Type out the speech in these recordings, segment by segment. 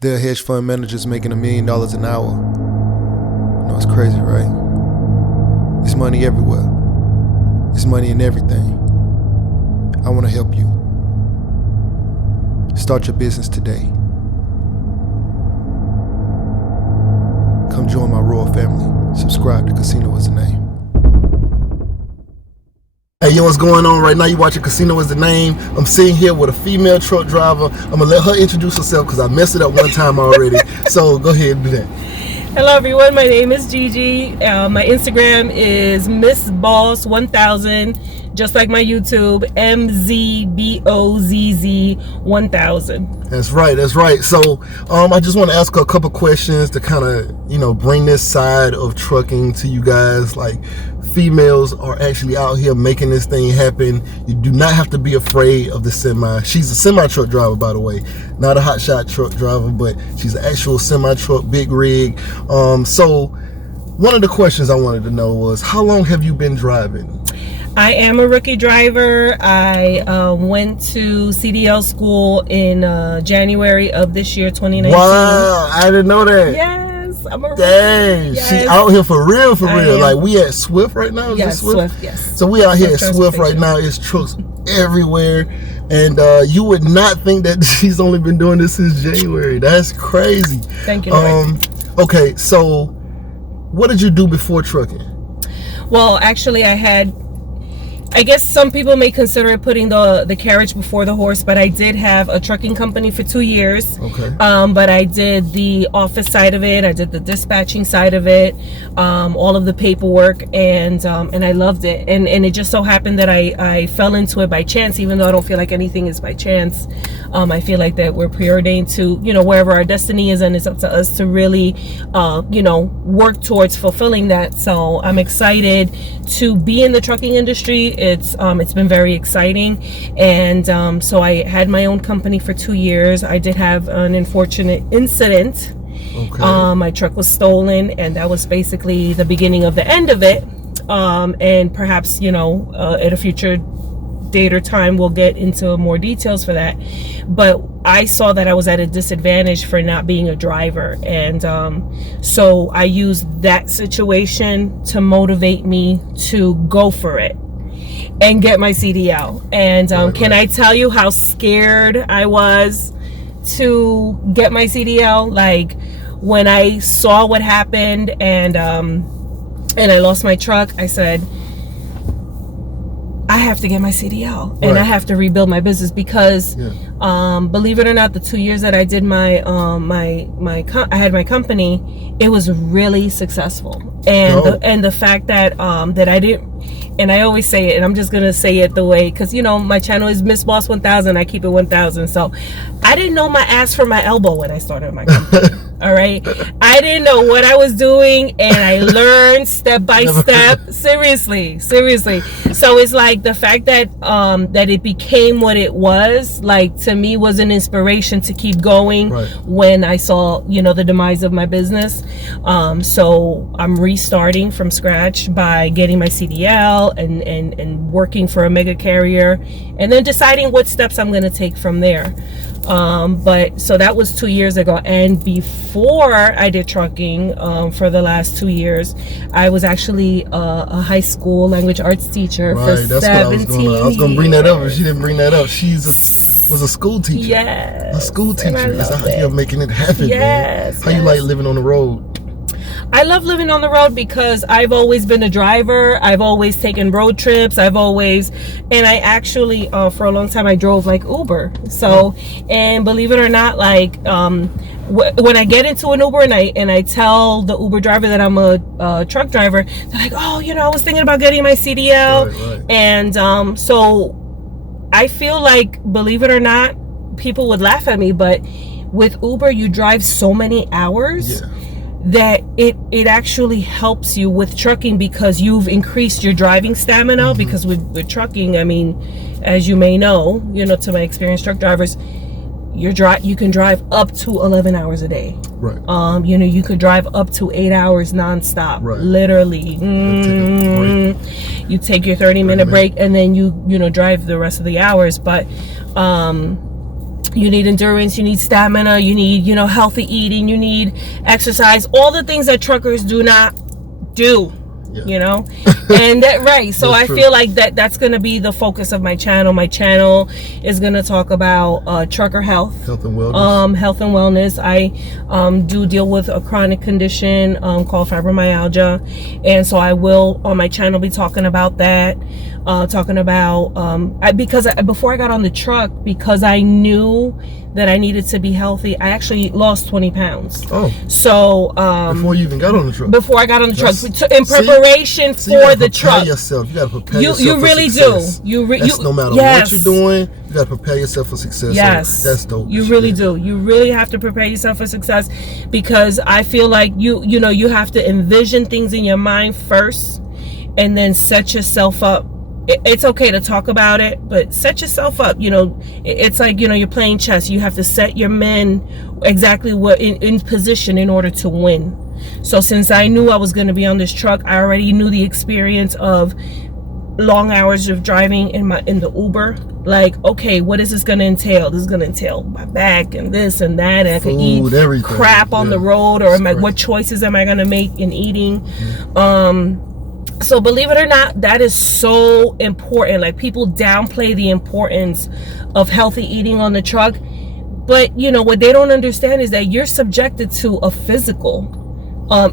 There are hedge fund managers making $1 million an hour. You know, it's crazy, right? It's money everywhere. It's money in everything. I want to help you. Start your business today. Come join my royal family. Subscribe to Casino Is the Name. Hey, yo, what's going on right now? You watching Casino Is the Name. I'm sitting here with a female truck driver. I'm going to let her introduce herself because I messed it up one time already. So go ahead and do that. Hello, everyone. My name is GiGi. My Instagram is Miss Boss 1000, just like my YouTube, MZBOZZ 1000. That's right. That's right. So I just want to ask a couple questions to kind of, bring this side of trucking to you guys. Like, females are actually out here making this thing happen. You do not have to be afraid of the semi. She's a semi truck driver, by the way, not a hotshot truck driver, but she's an actual semi truck, big rig. So one of the questions I wanted to know was, how long have you been driving? I am a rookie driver. I went to CDL school in January of this year, 2019. Wow, I didn't know that. Yes, I'm a rookie. Dang, yes. She out here for real, for real. Like, we at Swift right now? Yes, Swift, yes. So we out here at Swift right now. It's trucks everywhere. And you would not think that she's only been doing this since January. That's crazy. Thank you. Okay, so what did you do before trucking? Well, actually, I guess some people may consider it putting the carriage before the horse, but I did have a trucking company for 2 years. Okay. But I did the office side of it. I did the dispatching side of it, all of the paperwork, and I loved it. And it just so happened that I fell into it by chance, even though I don't feel like anything is by chance. I feel like that we're preordained to, wherever our destiny is, and it's up to us to really, work towards fulfilling that. So I'm excited to be in the trucking industry. It's been very exciting, and so I had my own company for 2 years. I did have an unfortunate incident. Okay. My truck was stolen, and that was basically the beginning of the end of it. And perhaps at a future date or time we'll get into more details for that. But I saw that I was at a disadvantage for not being a driver, and so I used that situation to motivate me to go for it and get my CDL. And can I tell you how scared I was to get my CDL? Like, when I saw what happened and I lost my truck, I said, I have to get my CDL, and I have to rebuild my business, because believe it or not, the 2 years that I did I had my company, it was really successful. And the fact that that I didn't, and I always say it, and I'm just gonna say it the way, because my channel is Miss Boss 1000. I keep it 1000. So I didn't know my ass from my elbow when I started my company. All right, I didn't know what I was doing, and I learned step by step. Seriously. So it's like the fact that that it became what it was, like, to me, was an inspiration to keep going. Right. When I saw the demise of my business. So I'm restarting from scratch by getting my CDL and working for a mega carrier, and then deciding what steps I'm going to take from there. But so that was 2 years ago, and before I did trucking, for the last 2 years, I was actually a high school language arts teacher for 17 years. I was gonna bring that up, but she didn't bring that up. Was a school teacher. Yes. A school teacher is out here making it happen. Yes. Man. How you like living on the road? I love living on the road because I've always been a driver. I've always taken road trips. And I actually, for a long time, I drove like Uber. So, and believe it or not, like, when I get into an Uber and I tell the Uber driver that I'm a truck driver, they're like, oh, I was thinking about getting my CDL. Right. And so I feel like, believe it or not, people would laugh at me, but with Uber, you drive so many hours. Yeah. That it actually helps you with trucking, because you've increased your driving stamina. Because with trucking, I mean, as you may know, to my experienced truck drivers, you can drive up to 11 hours a day. Right. You could drive up to 8 hours nonstop. Right. Literally. You take your 30-minute break, and then you drive the rest of the hours. But You need endurance, you need stamina, you need, healthy eating, you need exercise, all the things that truckers do not do. Yeah. And right, so I true. feel like that's going to be the focus of my channel. My channel is going to talk about trucker health and wellness. I do deal with a chronic condition called fibromyalgia, and so I will on my channel be talking about that, before I got on the truck, because I knew that I needed to be healthy. I actually lost 20 pounds. Oh. So before you even got on the truck. Before I got on the truck, in preparation for the truck. You gotta prepare yourself. You really do. No matter what you're doing, you gotta prepare yourself for success. Yes, so that's dope. You really do. You really have to prepare yourself for success, because I feel like you have to envision things in your mind first, and then set yourself up. It's okay to talk about it, but set yourself up. It's like, you're playing chess. You have to set your men exactly what in position in order to win. So since I knew I was going to be on this truck, I already knew the experience of long hours of driving in the Uber. Like, okay, what is this going to entail? This is going to entail my back and this and that, and I can eat everything. Crap on the road, or what choices am I going to make in eating? So believe it or not, that is so important. Like, people downplay the importance of healthy eating on the truck. But, what they don't understand is that you're subjected to a physical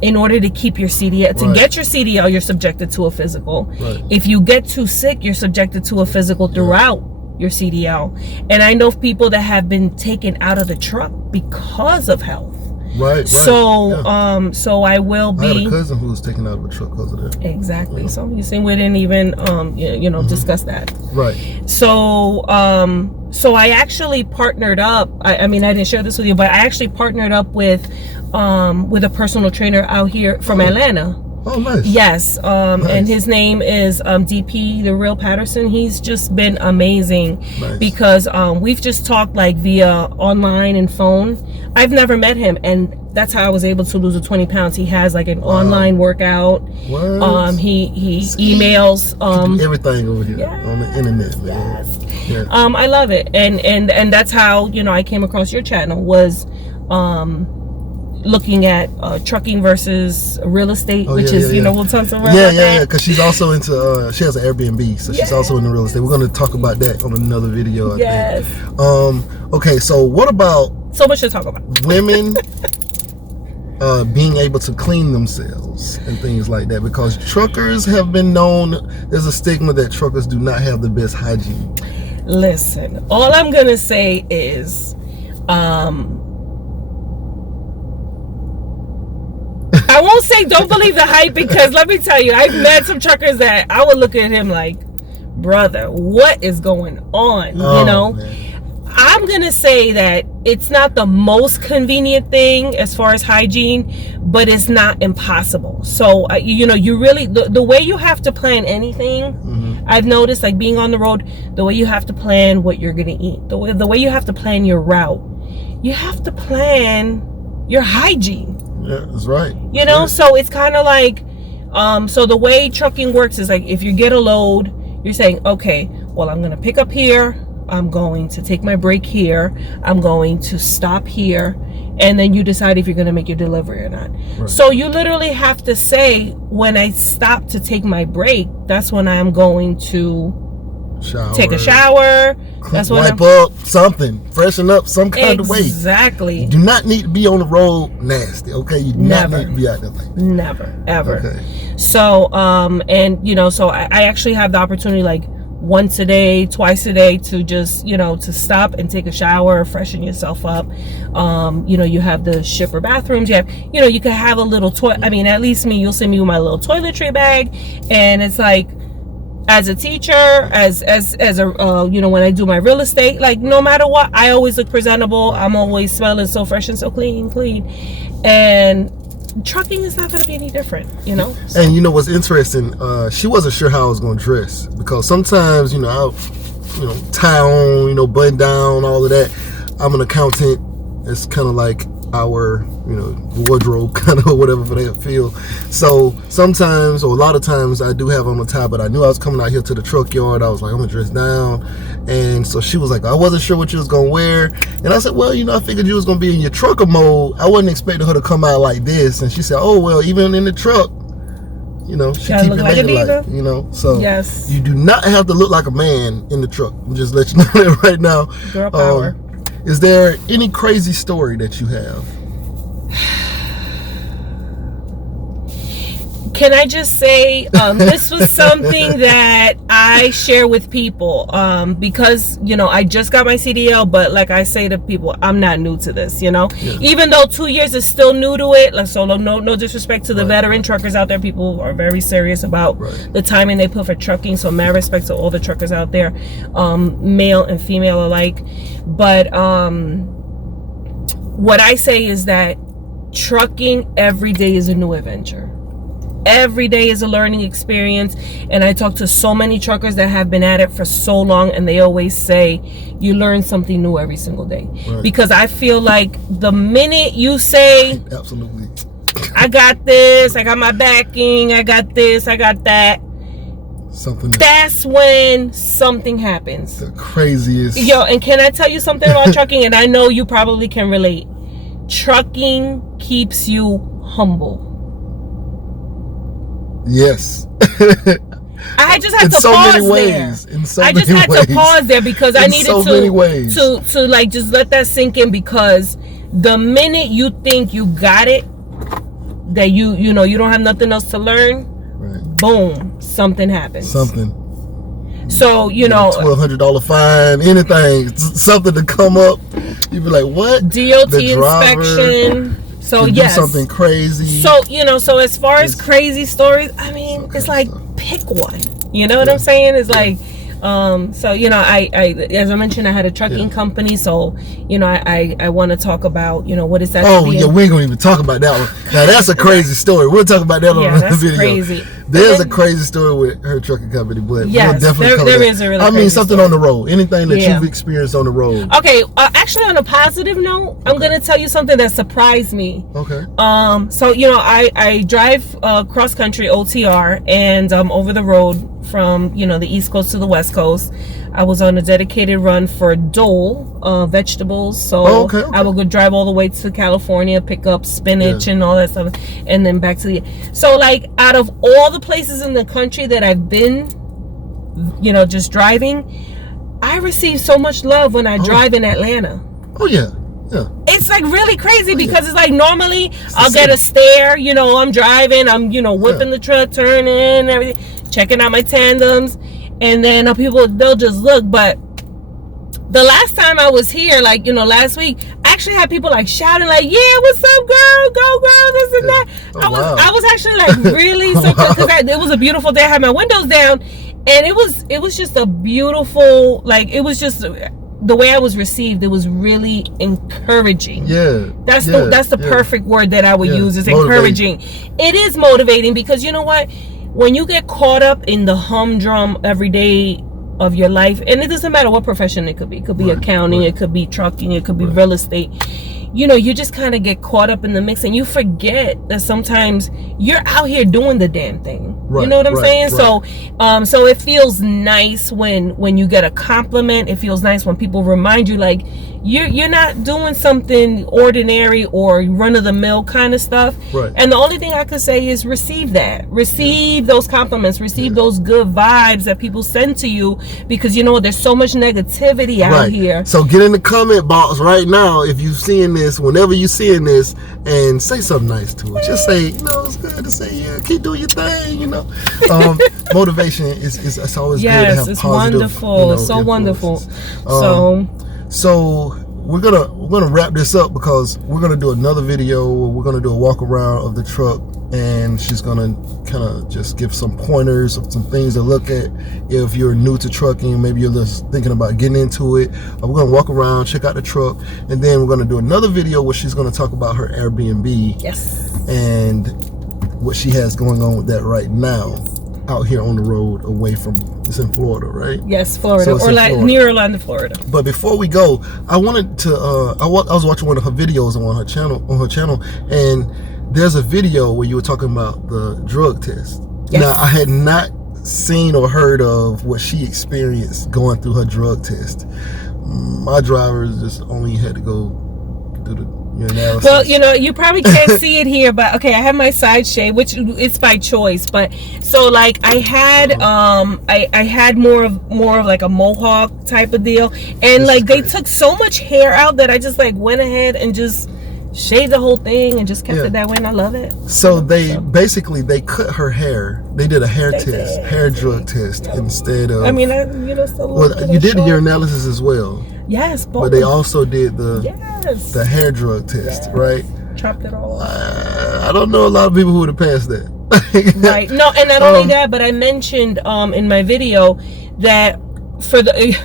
in order to keep your CDL. To get your CDL, you're subjected to a physical. Right. If you get too sick, you're subjected to a physical throughout your CDL. And I know people that have been taken out of the truck because of health. Right. So, so I will be. I had a cousin who was taken out of a truck because of that. Exactly. So you see, we didn't even, discuss that. Right. So, so I actually partnered up. I mean, I didn't share this with you, but I actually partnered up with a personal trainer out here from Atlanta. Oh, nice. Yes. Nice. And his name is DP, the Real Patterson. He's just been amazing. Nice. Because we've just talked like via online and phone. I've never met him, and that's how I was able to lose the 20 pounds. He has like an online workout. What? He emails everything over here on the internet. Man. Yes. Yeah. I love it. And that's how, I came across your channel, was looking at trucking versus real estate, we'll talk about that. Yeah, because she's also into she has an Airbnb, so she's also into real estate. We're going to talk about that on another video, I think. Okay, so what about so much to talk about women being able to clean themselves and things like that, because truckers have been known, there's a stigma that truckers do not have the best hygiene. Listen, all I'm gonna say is I won't say don't believe the hype, because let me tell you, I've met some truckers that I would look at him like, brother, what is going on? Man. I'm gonna say that it's not the most convenient thing as far as hygiene, but it's not impossible. So you really, the way you have to plan anything, I've noticed, like being on the road, the way you have to plan what you're gonna eat, the way you have to plan your route, you have to plan your hygiene. Yeah, that's right. So it's kind of like, so the way trucking works is like, if you get a load, you're saying, okay, well, I'm going to pick up here. I'm going to take my break here. I'm going to stop here. And then you decide if you're going to make your delivery or not. Right. So you literally have to say, when I stop to take my break, that's when I'm going to take a shower. That's what wipe up something, freshen up some kind of way. Exactly. You do not need to be on the road nasty. Okay, you do not need to be out there like that. Never, ever. Okay. So so I actually have the opportunity, like once a day, twice a day, to just to stop and take a shower, freshen yourself up. You have the shipper bathrooms. You have you could have a little toilet. I mean, at least me, you'll see me with my little toiletry bag, and it's like, as a teacher, as a when I do my real estate, like no matter what, I always look presentable. I'm always smelling so fresh and so clean. And trucking is not going to be any different, So. And what's interesting, she wasn't sure how I was going to dress, because sometimes I'll tie on, button down, all of that. I'm an accountant. It's kind of like our, wardrobe kind of, or whatever for that feel. So sometimes, or a lot of times, I do have on the tie, but I knew I was coming out here to the truck yard. I was like, I'm gonna dress down. And so she was like, I wasn't sure what you was gonna wear. And I said, well, I figured you was gonna be in your trucker mode. I wasn't expecting her to come out like this. And she said, oh, well, even in the truck, she keep it like, so yes. You do not have to look like a man in the truck. I'm just letting you know that right now. Girl power. Is there any crazy story that you have? Can I just say, this was something that I share with people, because, I just got my CDL, but like I say to people, I'm not new to this, Yeah. Even though 2 years is still new to it, like, so no disrespect to the veteran truckers out there. People are very serious about the timing they put for trucking, so mad respect to all the truckers out there, male and female alike. But what I say is that trucking every day is a new adventure. Every day is a learning experience, and I talk to so many truckers that have been at it for so long, and they always say you learn something new every single day. Because I feel like the minute you say, absolutely, I got this, I got my backing, I got this, I got that, that's when something happens. The craziest. And can I tell you something about trucking? And I know you probably can relate. Trucking keeps you humble. Yes. I just had to pause there. I just had to pause there because I needed to like just let that sink in, because the minute you think you got it, that you don't have nothing else to learn, boom, something happens. So $1,200 fine, anything, something to come up, you'd be like, what? DOT inspection. So yes, do something crazy. So so as far as crazy stories, I mean, it's like pick one. You know what I'm saying? It's like, so I as I mentioned, I had a trucking company. So I want to talk about what is that? Oh yeah, we ain't gonna even talk about that one. Now that's a crazy story. We'll talk about that on another video. Crazy. There's a crazy story with her trucking company, but yes, we'll definitely cover there that. is a really something story on the road. Anything that you've experienced on the road. Okay, actually, on a positive note, I'm gonna tell you something that surprised me. Okay. So I drive cross country OTR, and over the road from the East Coast to the West Coast. I was on a dedicated run for Dole vegetables, so I would go drive all the way to California, pick up spinach and all that stuff, and then back to so like out of all the places in the country that I've been, just driving, I receive so much love when I drive in Atlanta. Oh yeah. Yeah. It's like really crazy because it's like normally I'll get a stare, I'm driving, I'm whipping the truck, turning and everything, checking out my tandems, and then people, they'll just look. But the last time I was here, like last week, I actually had people like shouting like, yeah, what's up, girl, go girl, this and that. I was actually like really because it was a beautiful day. I had my windows down, and it was just a beautiful, like, it was just the way I was received. It was really encouraging. Yeah, that's the perfect word that I would use, is encouraging. It is motivating because you know what? When you get caught up in the humdrum every day of your life, and it doesn't matter what profession it could be accounting, it could be trucking, it could be real estate, you just kind of get caught up in the mix, and you forget that sometimes you're out here doing the damn thing. You know what I'm saying? So it feels nice when you get a compliment. It feels nice when people remind you, like, you're not doing something ordinary or run-of-the-mill kind of stuff. And the only thing I could say is receive that. Receive those compliments. Receive those good vibes that people send to you, because there's so much negativity out here. So get in the comment box right now if you're seeing this, whenever you're seeing this, and say something nice to it. Just say, it's good to say, keep doing your thing, Motivation is always good to have it's positive, wonderful. It's so wonderful. So we're gonna wrap this up, because we're gonna do another video where we're gonna do a walk around of the truck, and she's gonna kind of just give some pointers of some things to look at if you're new to trucking. Maybe you're just thinking about getting into it. We're gonna walk around, check out the truck, and then we're gonna do another video where she's gonna talk about her Airbnb and what she has going on with that right now. out here on the road away from, it's in Florida, right? Yes, Florida, So it's or in like Florida. near Orlando, Florida. But before we go, I wanted to, I was watching one of her videos on her channel, and there's a video where you were talking about the drug test. Yes. Now, I had not seen or heard of what she experienced going through her drug test. My drivers just only had to go do the analysis. Well, you know, you probably can't see it here, but okay, I have my side shave, which it's by choice. But so like I had I had more of like a mohawk type of deal, and like they took so much hair out that I just like went ahead and just shaved the whole thing and just kept it that way, and I love it. So basically they cut her hair. They did a hair drug test instead of. I mean, still you did your analysis as well. Yes, both. But they also did the hair drug test, right? Chopped it all. I don't know a lot of people who would have passed that. Right. No, and not only that, but I mentioned in my video that for the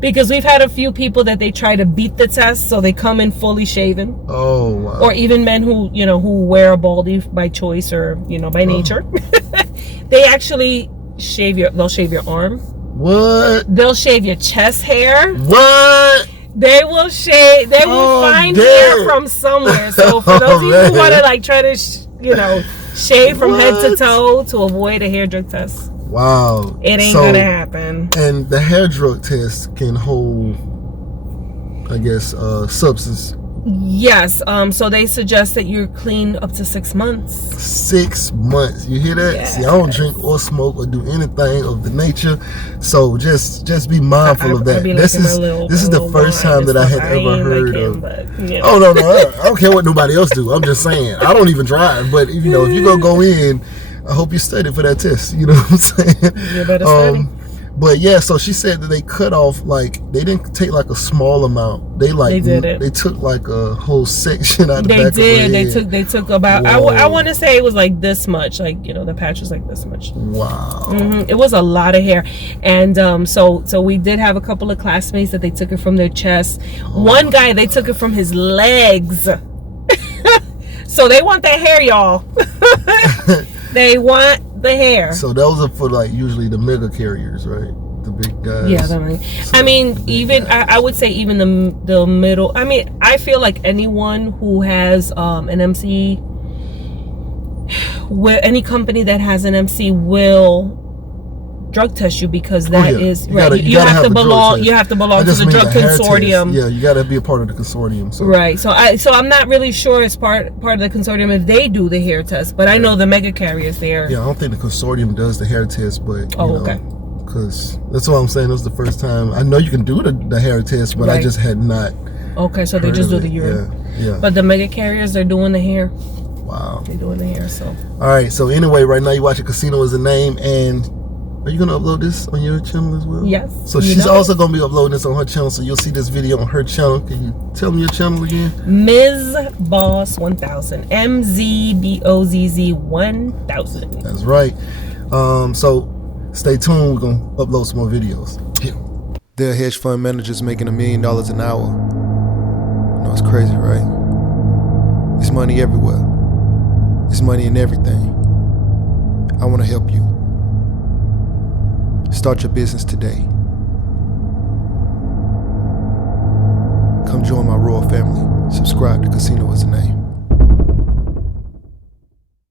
because we've had a few people that they try to beat the test, so they come in fully shaven. Oh, wow. Or even men who wear a baldy by choice or by nature. They actually they'll shave your arm. What? They'll shave your chest hair. What? They will shave. They will find hair from somewhere. So for those of you who want to like try to, shave from head to toe to avoid a hair drug test. Wow. It ain't gonna happen. And the hair drug test can hold, I guess, substance. Yes. So they suggest that you're clean up to 6 months. 6 months. You hear that? Yes. See, I don't drink or smoke or do anything of the nature. So just be mindful of that. This is the first time that I had ever heard of. Oh no, I don't care what nobody else do. I'm just saying. I don't even drive, but if you go in, I hope you studied for that test. You know what I'm saying? You better study. But yeah, so she said that they cut off, like, they didn't take like a small amount. They did it. They took like a whole section out of the back of her head. They took about, I want to say it was like this much, like, the patch was like this much. Wow. It was a lot of hair. And so we did have a couple of classmates that they took it from their chest. One guy, they took it from his legs. So they want that hair, y'all. They want the hair. So those are for like usually the mega carriers, right? The big guys. Yeah, I mean, even I would say even the middle. I mean, I feel like anyone who has an MC, where any company that has an MC will drug test you, because that is right. You have to belong to the drug consortium. Yeah, you got to be a part of the consortium. So. Right. So I'm not really sure as part of the consortium if they do the hair test, but I know the mega carriers there. Yeah, I don't think the consortium does the hair test, but okay. Because that's what I'm saying. This is the first time I know you can do the hair test, but I just had not. Okay, so they just do the urine. Yeah. But the mega carriers, they're doing the hair. Wow. They're doing the hair. So. All right. So anyway, right now you watching Casino Is a Name, and are you going to upload this on your channel as well? Yes. So she's also going to be uploading this on her channel, so you'll see this video on her channel. Can you tell me your channel again? Ms. Boss 1000. MZBOZZ 1000. That's right. So stay tuned. We're going to upload some more videos. There are hedge fund managers making $1 million an hour. You know, it's crazy, right? It's money everywhere. It's money in everything. I want to help you. Start your business today. Come join my royal family. Subscribe to Casino Is the Name.